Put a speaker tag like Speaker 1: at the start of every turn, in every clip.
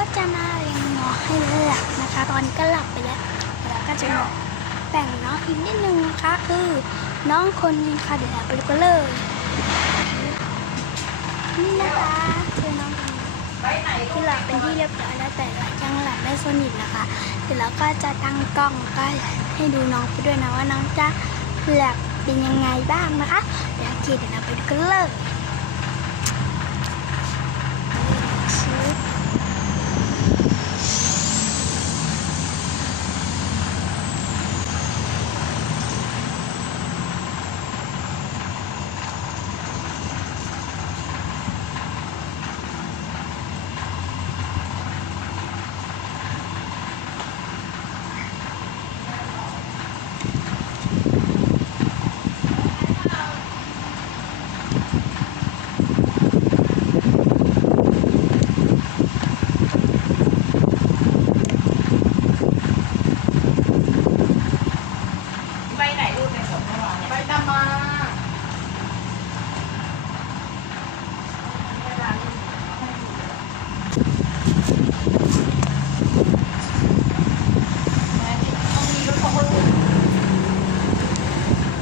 Speaker 1: ็จะมาเรียงหมอนะคะ ตอนก็หลับไปแล้วแล้วก็จะมาแบ่งน้องอีกนิดนึงนะคะคือน้องคนนี้ค่ะเดี๋ยวเราไปดูกันเลยนี่นะคะคือน้องคนนี้ที่หลับเป็นที่เรียบร้อยแล้วแต่ยังหลับไม่สนิทนะคะเดี๋ยวเราก็จะตั้งกล้องก็ให้ดูน้องไปด้วยนะว่าน้องจะหลับเป็นยังไงบ้างนะคะเดี๋ยวโอเคเดี๋ยวเราไปดูกันเลยชิป
Speaker 2: ไปไหนรูดในสวนเมื่อวานไปตามมา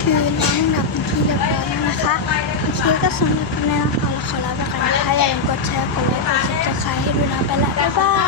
Speaker 1: คือน้องหนับที่เรียบร้อยแล้วนะคะโอเคก็สำหรับวันนี้นะคะเราขอลาไปก่อนนะคะอย่าลืมกดแชร์กดไลค์กดซับสไครต์ให้ด้วยนะไปละบ๊ายบาย